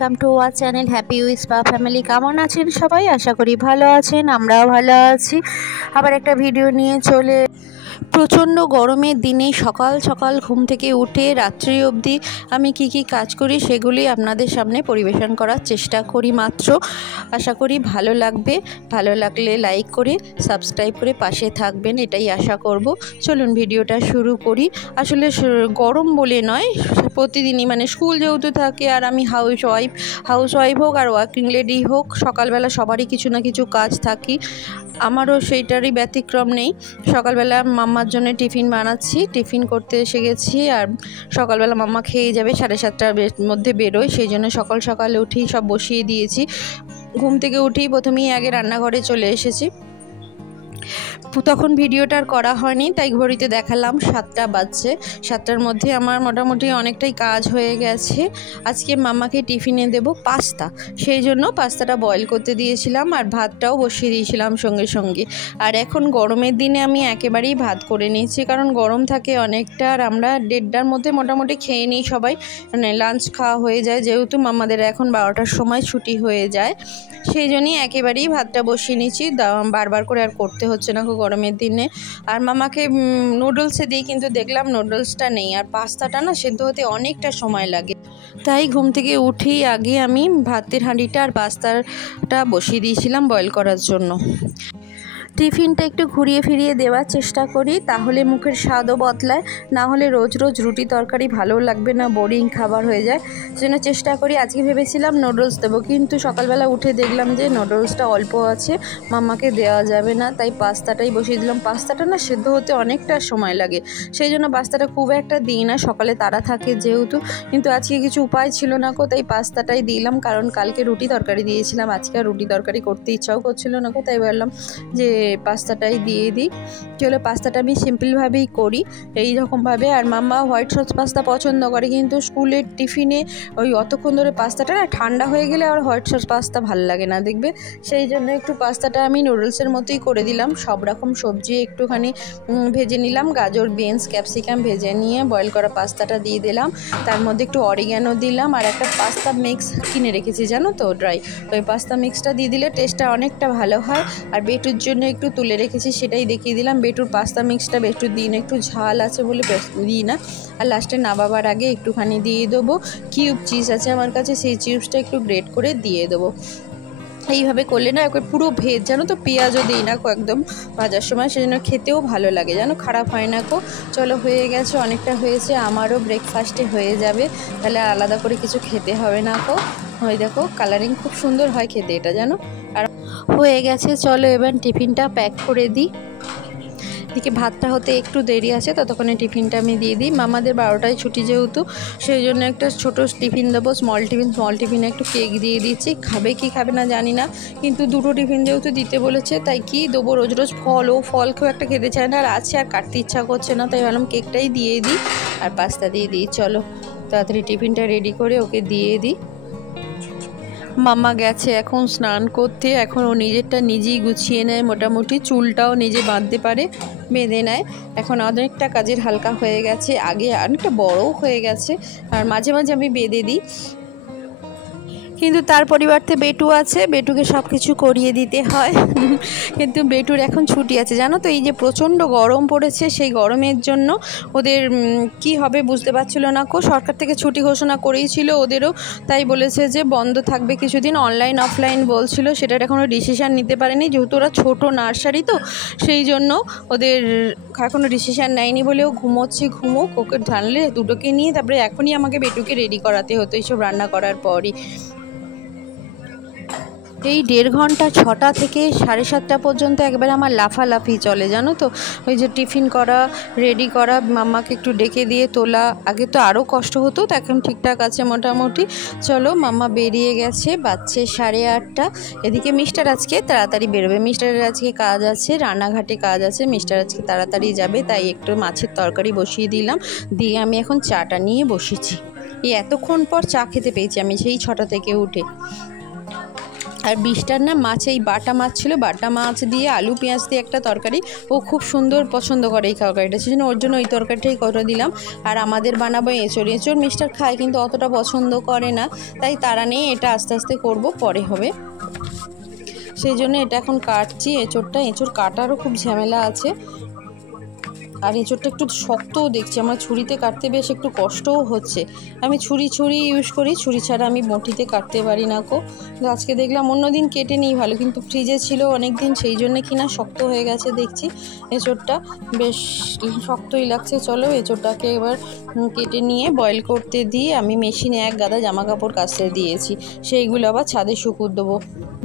Welcome to our channel happy with পা family. কেমন আছেন সবাই? আশা করি ভালো আছেন, আমরাও ভালো আছি। আবার একটা ভিডিও নিয়ে চলে প্রচণ্ড গরমের দিনে সকাল সকাল ঘুম থেকে উঠে রাত্রি অবধি আমি কি কাজ করি সেগুলি আপনাদের সামনে পরিবেশন করার চেষ্টা করি মাত্র। আশা করি ভালো লাগবে। ভালো লাগলে লাইক করে সাবস্ক্রাইব করে পাশে থাকবেন, এটাই আশা করব। চলুন ভিডিওটা শুরু করি। আসলে গরম বলে নয়, প্রতিদিনই মানে স্কুল যেহেতু থাকে আর আমি হাউসওয়াইফ হোক আর ওয়ার্কিং লেডি হোক, সকালবেলা সবারই কিছু না কিছু কাজ থাকি। আমারও সেইটারই ব্যতিক্রম নেই। সকালবেলা মাম্মার জন্য টিফিন বানাচ্ছি, টিফিন করতে এসে গেছি। আর সকালবেলা মাম্মা খেয়ে যাবে, 7:30টার মধ্যে বেরোয়, সেই জন্য সকাল সকাল উঠেই সব বসিয়ে দিয়েছি। ঘুম থেকে উঠেই প্রথমেই আগে রান্নাঘরে চলে এসেছি। তখন ভিডিওটা আর করা হয়নি, তাই ঘড়িতে দেখালাম 7টা বাজছে। 7টার মধ্যে আমার মোটামুটি অনেকটাই কাজ হয়ে গেছে। আজকে মাম্মাকে টিফিনে দেব পাস্তা, সেই জন্য পাস্তাটা বয়েল করতে দিয়েছিলাম আর ভাতটাও বসিয়ে দিয়েছিলাম সঙ্গে সঙ্গে। আর এখন গরমের দিনে আমি একেবারেই ভাত করে নিয়েছি, কারণ গরম থাকে অনেকটা। আর আমরা 1:30টার মধ্যে মোটামুটি খেয়ে নিই সবাই, মানে লাঞ্চ খাওয়া হয়ে যায়, যেহেতু মাম্মাদের এখন 12টার সময় ছুটি হয়ে যায়। সেই জন্যই একেবারেই ভাতটা বসিয়ে নিয়েছি, বারবার করে আর করতে হচ্ছে না গরমের দিনে। আর মামাকে নুডলসে দিই, কিন্তু দেখলাম নুডলসটা নেই, আর পাস্তাটা না সেদ্ধ হতে অনেকটা সময় লাগে। তাই ঘুম থেকে উঠেই আগে আমি ভাতের হাঁড়িটা আর পাস্তাটা বসিয়ে দিয়েছিলাম বয়েল করার জন্য। টিফিনটা একটু ঘুরিয়ে ফিরিয়ে দেওয়ার চেষ্টা করি, তাহলে মুখের স্বাদও বদলায়। না হলে রোজ রোজ রুটি তরকারি ভালো লাগবে না, বোরিং খাবার হয়ে যায়। সেজন্য চেষ্টা করি। আজকে ভেবেছিলাম নুডলস দেবো, কিন্তু সকালবেলা উঠে দেখলাম যে নুডলসটা অল্প আছে, মাম্মাকে দেওয়া যাবে না, তাই পাস্তাটাই বসিয়ে দিলাম। পাস্তাটা না সেদ্ধ হতে অনেকটা সময় লাগে, সেই জন্য পাস্তাটা খুব একটা দিই না, সকালে তাড়া থাকে যেহেতু। কিন্তু আজকে কিছু উপায় ছিল না তাই পাস্তাটাই দিলাম, কারণ কালকে রুটি তরকারি দিয়েছিলাম, আজকে আর রুটি তরকারি করতে ইচ্ছাও করছিল না তাই বললাম যে পাস্তাটাই দিয়ে দিই। চলো, পাস্তাটা আমি সিম্পলভাবেই করি এই রকমভাবে। আর মাম্মা হোয়াইট সস পাস্তা পছন্দ করে, কিন্তু স্কুলের টিফিনে ওই অতক্ষণ ধরে পাস্তাটা না ঠান্ডা হয়ে গেলে আর হোয়াইট সস পাস্তা ভালো লাগে না দেখবে। সেই জন্য একটু পাস্তাটা আমি নুডলসের মতোই করে দিলাম। সব রকম সবজি একটুখানি ভেজে নিলাম, গাজর, বিনস, ক্যাপসিকাম ভেজে নিয়ে বয়েল করা পাস্তাটা দিয়ে দিলাম। তার মধ্যে একটু অরিগ্যানো দিলাম, আর একটা পাস্তা মিক্স কিনে রেখেছি জানো তো, ড্রাই। ওই পাস্তা মিক্সটা দিয়ে দিলে টেস্টটা অনেকটা ভালো হয়। আর বেটুর জন্য একটু তুলে রেখেছি, সেটাই দেখিয়ে দিলাম। বেটুর পাস্তা মিক্সটা বেটুর দিন একটু ঝাল আছে বলে দিই না। আর লাস্টে নামাবার আগে একটুখানি দিয়ে দেবো কিউব চিজ আছে আমার কাছে, সেই চিপসটা একটু গ্রেট করে দিয়ে দেবো। এইভাবে করলে না একবার পুরো ভেজ, জানো তো, পেঁয়াজও দিই না একদম ভাজার সময়, সেজন্য খেতেও ভালো লাগে, জানো, খারাপ হয় না চলো, হয়ে গেছে, অনেকটা হয়েছে, আমারও ব্রেকফাস্টে হয়ে যাবে, তাহলে আলাদা করে কিছু খেতে হবে না ওই দেখো কালারিং খুব সুন্দর হয় খেতে এটা, জানো। আর হয়ে গেছে, চলো এবার টিফিনটা প্যাক করে দিই। এদিকে ভাতটা হতে একটু দেরি আছে, ততক্ষণে টিফিনটা আমি দিয়ে দিই। মামাদের 12টায় ছুটি যেহেতু, সেই জন্য একটা ছোটো টিফিন দেবো, স্মল টিফিনে একটু কেক দিয়ে দিচ্ছি। খাবে কি খাবে না জানি না, কিন্তু 2টো টিফিন যেহেতু দিতে বলেছে, তাই কি দেবো, রোজ রোজ ফল কেউ একটা খেতে চায় না, আর আছে আর কাটতে ইচ্ছা করছে না, তাই ভাবলাম কেকটাই দিয়ে দিই আর পাস্তা দিয়ে দিই। চলো তাড়াতাড়ি টিফিনটা রেডি করে ওকে দিয়ে দিই। মাম্মা গেছে এখন স্নান করতে, এখন ও নিজেরটা নিজেই গুছিয়ে নেয়, মোটামুটি চুলটাও নিজে বাঁধতে পারে, বেঁধে নেয়। এখন অনেকটা কাজের হালকা হয়ে গেছে, আগে অনেকটা বড়ও হয়ে গেছে, আর মাঝে মাঝে আমি বেঁধে দিই। কিন্তু তার পরিবর্তে বেটু আছে, বেটুকে সব কিছু করিয়ে দিতে হয়। কিন্তু বেটুর এখন ছুটি আছে, জানো তো, এই যে প্রচণ্ড গরম পড়েছে, সেই গরমের জন্য ওদের কি হবে বুঝতে পারছিল না সরকার থেকে ছুটি ঘোষণা করেইছিল ওদেরও, তাই বলেছে যে বন্ধ থাকবে কিছুদিন, অনলাইন অফলাইন বলছিল, সেটার এখনও ডিসিশান নিতে পারেনি, যেহেতু ওরা ছোটো নার্সারি তো, সেই জন্য ওদের এখনও ডিসিশান নেয়নি বলেও ঘুমোচ্ছে। ঘুমোক, ওকে ঢাললে দুটোকে নিয়ে তারপরে এখনই আমাকে বেটুকে রেডি করাতে হতো এইসব রান্না করার পরই। এই 1.5 ঘন্টা 6টা থেকে 7:30 পর্যন্ত একবারে আমার লাফালাফি চলে, জানো তো। ওই যে টিফিন করা, রেডি করা, মাম্মাকে একটু ডেকে দিয়ে তোলা, আগে তো আরও কষ্ট হতো, তো এখন ঠিকঠাক আছে মোটামুটি। চলো, মাম্মা বেরিয়ে গেছে, বাজছে 8:30। এদিকে মিস্টার আজকে তাড়াতাড়ি বেরোবে, মিস্টারের আজকে কাজ আছে, রানাঘাটে কাজ আছে, মিস্টার আজকে তাড়াতাড়ি যাবে, তাই একটু মাছের তরকারি বসিয়ে দিলাম, দিয়ে আমি এখন চাটা নিয়ে বসেছি। এই এতক্ষণ পর চা খেতে পেয়েছি আমি, সেই 6টা থেকে উঠে। আর বৃষ্টার না মাছ, এই বাটা মাছ ছিল, বাটা মাছ দিয়ে আলু পেঁয়াজ দিয়ে একটা তরকারি, ও খুব সুন্দর পছন্দ করে এই তরকারিটা, সেজন্য ওর জন্য ওই তরকারিটাই করে দিলাম। আর আমাদের বানাবো এঁচড়। এঁচড় মিস্টার খায় কিন্তু অতটা পছন্দ করে না, তাই তারা নেই, এটা আস্তে আস্তে করব, পরে হবে। সেই জন্য এটা এখন কাটছি এঁচড়টা। এঁচড় কাটারও খুব ঝামেলা আছে, আর এঁচড়টা একটু শক্তও দেখছি, আমার ছুরিতে কাটতে বেশ একটু কষ্টও হচ্ছে। আমি ছুরি ইউজ করি, ছুরি ছাড়া আমি বটিতে কাটতে পারি না কো। আজকে দেখলাম অন্যদিন কেটে নিই ভালো, কিন্তু ফ্রিজে ছিল অনেক দিন, সেই জন্য কিনা শক্ত হয়ে গেছে দেখছি। এঁচড়টা বেশ শক্তই লাগছে। চলো এঁচড়টাকে এবার কেটে নিয়ে বয়েল করতে দিয়ে আমি মেশিনে এক গাদা জামা কাপড় কাচতে দিয়েছি, সেইগুলো আবার ছাদে শুকুর দেবো।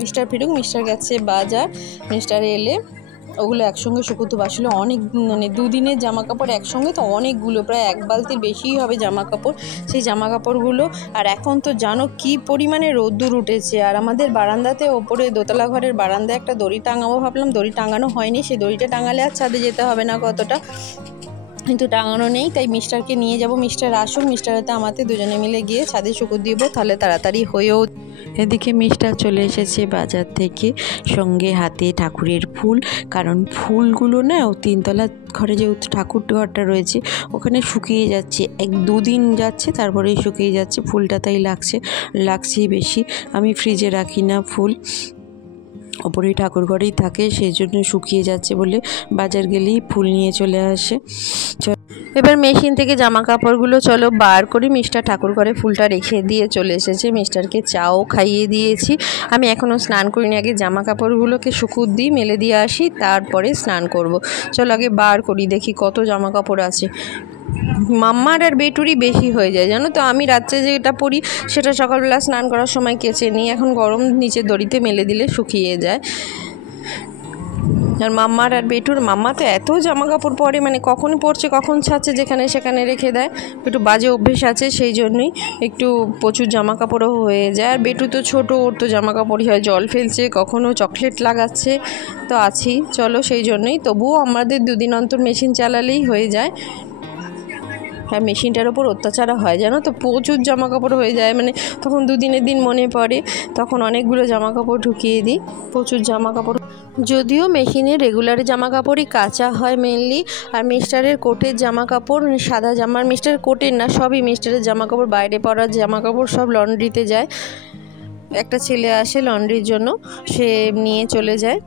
মিস্টার ফিরুক, মিস্টার গেছে বাজার, মিস্টার এলে ওগুলো একসঙ্গে শুকোতে আসলে অনেক, মানে দুদিনের জামা কাপড় একসঙ্গে তো অনেকগুলো, প্রায় এক বালতির বেশিই হবে জামা কাপড়। সেই জামা কাপড়গুলো, আর এখন তো জানো কি পরিমাণে রোদ্দুর উঠেছে, আর আমাদের বারান্দাতে ওপরে দোতলা ঘরের বারান্দায় একটা দড়ি টাঙাবো ভাবলাম, দড়ি টাঙানো হয়নি। সেই দড়িটা টাঙালে আর ছাদে যেতে হবে না কতটা, কিন্তু টাঙানো নেই, তাই মিস্টারকে নিয়ে যাব। মিস্টার আসুন, মিস্টার হাতে আমাদের দুজনে মিলে গিয়ে ছাদে শুকুর দিব, তাহলে তাড়াতাড়ি হয়েও। এদিকে মিস্টার চলে এসেছে বাজার থেকে, সঙ্গে হাতে ঠাকুরের ফুল, কারণ ফুলগুলো না ও তিনতলা ঘরে যে ঠাকুর ঘরটা রয়েছে ওখানে শুকিয়ে যাচ্ছে, 1-2 দিন যাচ্ছে তারপরেই শুকিয়ে যাচ্ছে ফুলটা, তাই লাগছেই বেশি। আমি ফ্রিজে রাখি না ফুল, ওপরেই ঠাকুর ঘরেই থাকে, সেই জন্য শুকিয়ে যাচ্ছে বলে বাজার গেলেই ফুল নিয়ে চলে আসে। এবার মেশিন থেকে জামা কাপড়গুলো চলো বার করি। মিস্টার ঠাকুর ঘরে ফুলটা রেখে দিয়ে চলে এসেছে, মিস্টারকে চাও খাইয়ে দিয়েছি। আমি এখনও স্নান করিনি, আগে জামা কাপড়গুলোকে শুকুর দিই, মেলে দিয়ে আসি, তারপরে স্নান করব। চলো আগে বার করি, দেখি কত জামা কাপড় আছে। মাম্মার আর বেটুরই বেশি হয়ে যায় জানো তো, আমি রাত্রে যেটা পরি সেটা সকালবেলা স্নান করার সময় কেচে নিই, এখন গরম নিচে দড়িতে মেলে দিলে শুকিয়ে যায়। আর মাম্মার আর বেটুর, মাম্মা তো এত জামা কাপড় পরে, মানে কখন পরছে কখন ছাড়ছে যেখানে সেখানে রেখে দেয়, একটু বাজে অভ্যেস আছে, সেই জন্যই একটু প্রচুর জামা কাপড়ও হয়ে যায়। আর বেটু তো ছোটো, ওর তো জামা কাপড়ই হয়, জল ফেলছে, কখনও চকলেট লাগাচ্ছে, তো আছেই। চলো সেই জন্যই, তবুও আমাদের 2 দিন অন্তর মেশিন চালালেই হয়ে যায়। আর মেশিনটার ওপর অত্যাচার হয় জানো তো, প্রচুর জামা কাপড় হয়ে যায়, মানে তখন 2 দিনের দিন মনে পড়ে, তখন অনেকগুলো জামা কাপড় ঢুকিয়ে দিই, প্রচুর জামা কাপড়। যদিও মেশিনে রেগুলার জামা কাপড়ই কাচা হয় মেনলি, আর মিস্টারের কোটের জামা কাপড়, সাদা জামার, মিস্টারের কোটের না, সবই মিস্টারের জামা কাপড়, বাইরে পরার জামা কাপড় সব লন্ড্রিতে যায়। একটা ছেলে আসে লন্ড্রির জন্য, সে নিয়ে চলে যায়।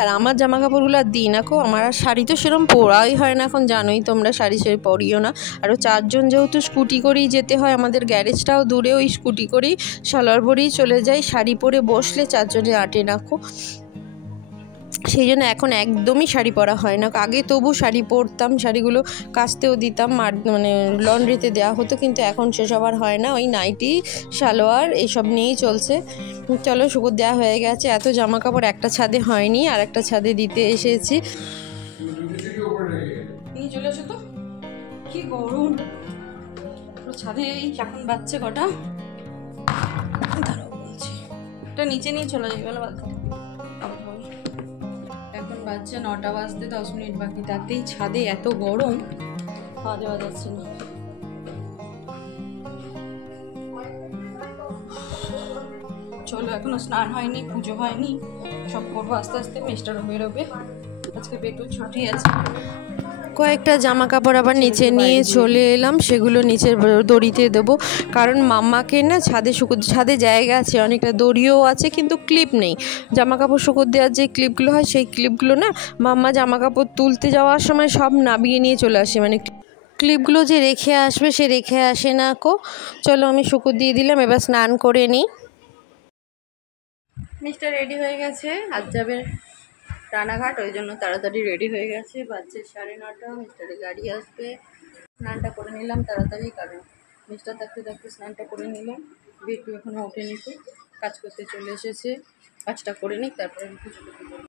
আর আমার জামা কাপড়গুলো আর দিই না কো, আমার আর শাড়ি তো সেরকম পরাই হয় না, এখন জানোই তোমরা শাড়ি পরিও না। আরও 4 জন যেহেতু স্কুটি করেই যেতে হয়, আমাদের গ্যারেজটাও দূরে, ওই স্কুটি করেই সালোয়ার পরেই চলে যাই, শাড়ি পরে বসলে 4 জনে আটে না কো, সেই জন্য এখন একদমই শাড়ি পরা হয় না। আগে তবু শাড়ি পরতাম, শাড়িগুলো কাচতেও দিতাম, মানে লন্ড্রিতে দেওয়া হতো, কিন্তু এখন সেসব আর হয় না, ওই নাইটি সালোয়ার এইসব নিয়েই চলছে। চলো শুকুর দেওয়া হয়ে গেছে, এত জামা কাপড় একটা ছাদে হয়নি, আর একটা ছাদে দিতে এসেছি। চলে এসো তো, কি গরম ছাদে, এখন বাচ্চা কটা, দাঁড়াও বলছি, এটা নিচে নিয়ে চলে যাবে, বলো এখন বাজছে 9টা বাজতে 10 মিনিট বাকি, তাতেই ছাদে এত গরম, খাওয়া দেওয়া যাচ্ছে না। চলো এখনো স্নান হয়নি, পুজো হয়নি, সব করবো আস্তে আস্তে, মিস্টারও বেরোবে, আজকে বেটু ছুটি আছে। কয়েকটা জামা কাপড় আবার নিচে নিয়ে চলে এলাম, সেগুলো নিচের দড়িতে দেবো, কারণ মাম্মাকে না ছাদে জায়গা আছে অনেকটা, দড়িও আছে কিন্তু ক্লিপ নেই। জামা কাপড় শুকুর দেওয়ার যে ক্লিপগুলো হয় সেই ক্লিপগুলো না মাম্মা জামা কাপড় তুলতে যাওয়ার সময় সব নামিয়ে নিয়ে চলে আসে, মানে ক্লিপগুলো যে রেখে আসবে সে রেখে আসে না কো। চলো আমি শুকুর দিয়ে দিলাম, এবার স্নান করে নিই। মিস্টার রেডি হয়ে গেছে, আজ যাবে রানাঘাট, ওই জন্য তাড়াতাড়ি রেডি হয়ে গেছে, বাজছে 9:30, মিস্টারের গাড়ি আসবে। স্নানটা করে নিলাম তাড়াতাড়ি, কারণ মিস্টার থাকতে থাকতে স্নানটা করে নিলাম। বেটু এখনও ওঠেনি, কাজ করতে চলে এসেছে, কাজটা করে নিই তারপরে পুজো করতে পারবো।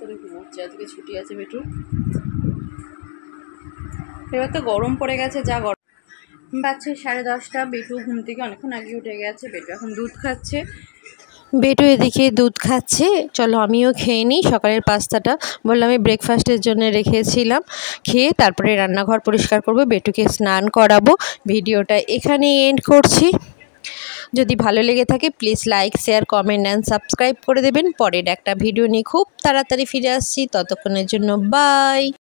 তোরে ঘুমোচ্ছে, আজকে ছুটি আছে বেটু। এবার তো গরম পড়ে গেছে, যা গরম বাজছে 10:30, বেটু ঘুম থেকে অনেকক্ষণ আগে উঠে গেছে, বেটু এখন দুধ খাচ্ছে। বেটু এদিকে দুধ খাচ্ছে, চলো আমিও খেয়ে নিই। সকালের পাস্তাটা বললাম আমি ব্রেকফাস্টের জন্য রেখেছিলাম, খেয়ে তারপরে রান্নাঘর পরিষ্কার করব, বেটুকে স্নান করাবো। ভিডিওটা এখানেই এন্ড করছি। যদি ভালো লেগে থাকে please like, share, comment and subscribe করে দেবেন। পরের একটা ভিডিও নিয়ে খুব তাড়াতাড়ি ফিরে আসছি, ততক্ষণের জন্য বাই।